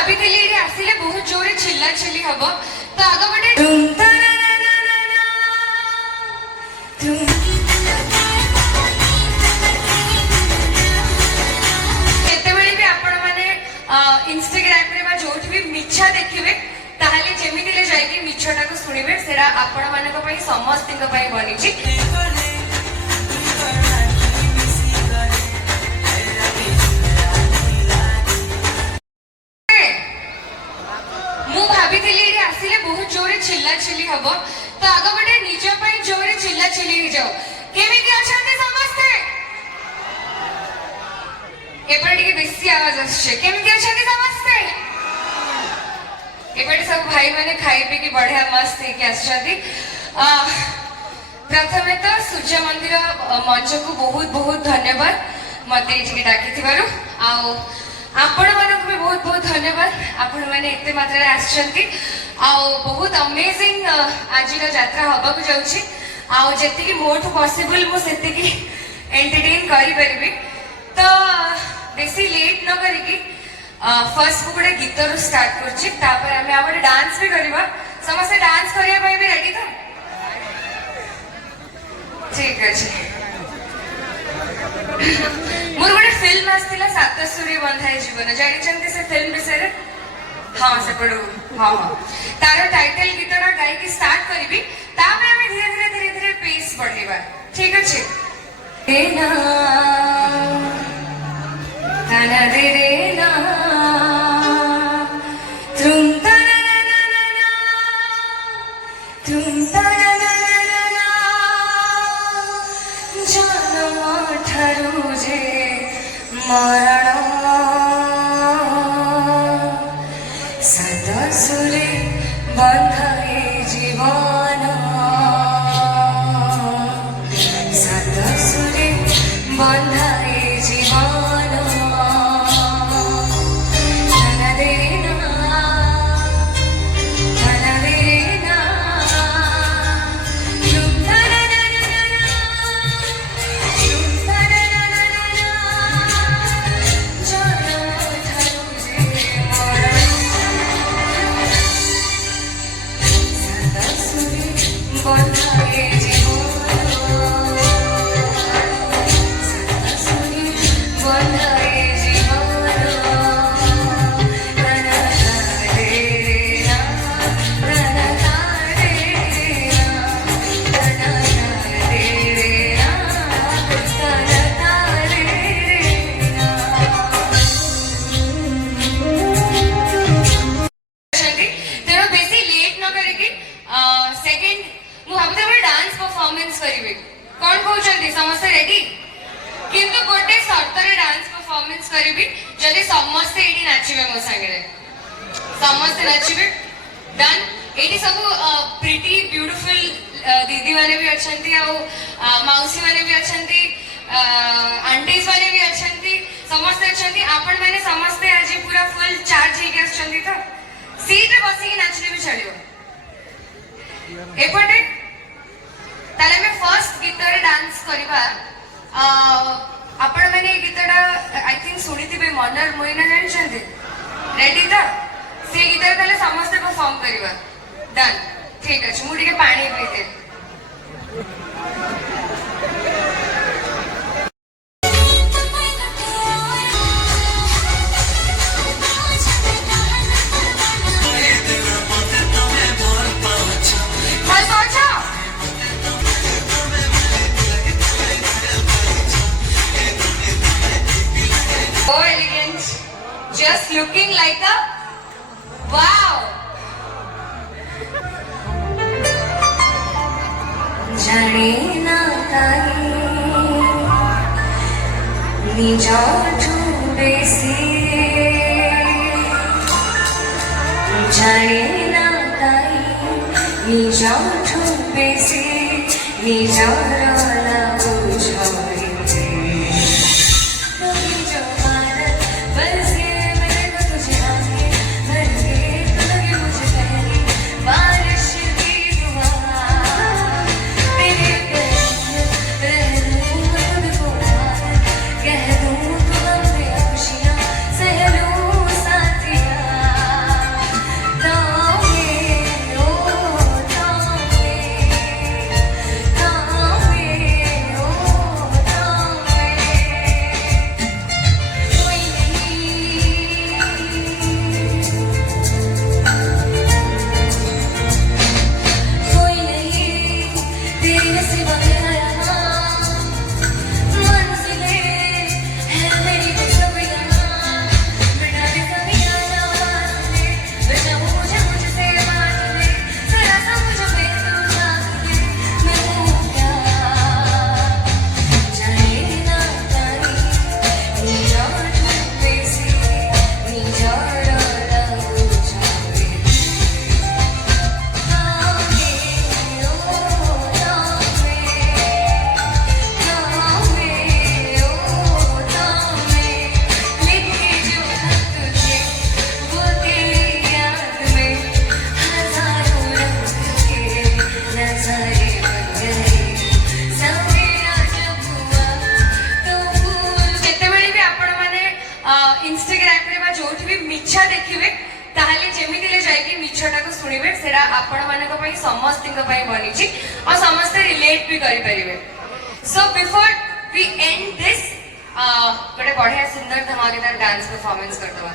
अभी आसिले बहुत जोरे चिल्ला चिल्ली हम तो आग गए केतेबेले भी आपण माने इंस्टाग्राम रे बा जोठी भी मिछा देखिबे ताहाले जेमितिले जायकी मिछटा को सुनिबे सेरा आपण मानक पई समस्तिंग पई बनिची आसिले बहुत जोरे चिल्ला चिल्ली हम तो आग गए निज जोरे चिल्ला चिल्ली जाओ केमिति अछंती समस्ते एपटे टिके बेसी आवाज आछे केमिति अछंती समस्ते एपटे सब भाई माने खाई पी की बढ़िया मस्त हे के आछंती प्रथमे तो सूर्य मंदिर मंच को बहुत बहुत धन्यवाद मते एटिके डाकी थिबारु आ आपण मानक भी बहुत बहुत धन्यवाद आपण माने एते मात्रा आछंती आ बहुत अमेजिंग आज यात्रा हवा को जाउछि आ जेति की मोट पॉसिबल मो सेति की एंटरटेन करि परबी तो बेसी लेट न करी की फर्स्ट को गोटे गीत रो स्टार्ट करछि तापर हमें आ गोटे डांस भी करबा समस्त डांस करिया पई भी रेडी तो ठीक अछि मोर गोटे फिल्म आसला सात सूर्य बंधाई जीवन जानिछन्ते से फिल्म विषय हाँ से पड़ो हाँ हाँ तार टाइटल गीतरा गाई की स्टार्ट करिबी तामे हमें धीरे धीरे पेस बढ़ेबा ठीक अछि ए ना ताना दे रे ना तुम ताना ना ना ना तुम ताना ना ना ना जन्म ठारू जे मरण सदसुरे बंधाए जीवन सदसुरे बंधाए जीवन धन दे ना तुम धन तुम धन जन्म धरू जे मरण बंधाए कौन कहते समस्त रेडी किंतु गोटे सर्तरे डांस परफॉर्मेंस करी जदि समस्ते एटी नाचिबे मो संगे समस्ते नाचिबे डन एटी सब प्रिटी ब्यूटीफुल दीदी माने भी अछंती आ मौसी माने भी अछंती आंटीज माने भी अछंती समस्ते अछंती आपण माने समस्ते आज पूरा फुल चार्ज हे के अछंती तो सीट रे बसी के नाचले भी चलियो एपटे ताले में फर्स्ट गीत रे डांस करबा आपण माने गीतडा आई थिंक सुनिथिबे मनर मोइना जानछन्ते रेडी तो से गीत रे ताले समस्त परफॉर्म करबा डन ठीक अछि मु टिके पानी पीते Just looking like a wow. जाने ना ताई निजा ठुबे से जाने ना ताई निजा ठुबे से निजा राला बुझाए ମିଛ ଦେଖିବେ ତାହେଲେ ଯେମିତି ହେଲେ ଯାଇକି ମିଛଟାକୁ ଶୁଣିବେ ସେଟା ଆପଣମାନଙ୍କ ପାଇଁ ସମସ୍ତଙ୍କ ପାଇଁ ବନିଛି ଆଉ ସମସ୍ତେ ରିଲେଟ୍ ବି କରିପାରିବେ so before we end this ଗୋଟେ ବଢିଆ ସୁନ୍ଦର ଧମାକେଦାର ଡାନ୍ସ ପରଫॉर्मेंस କରିଦବା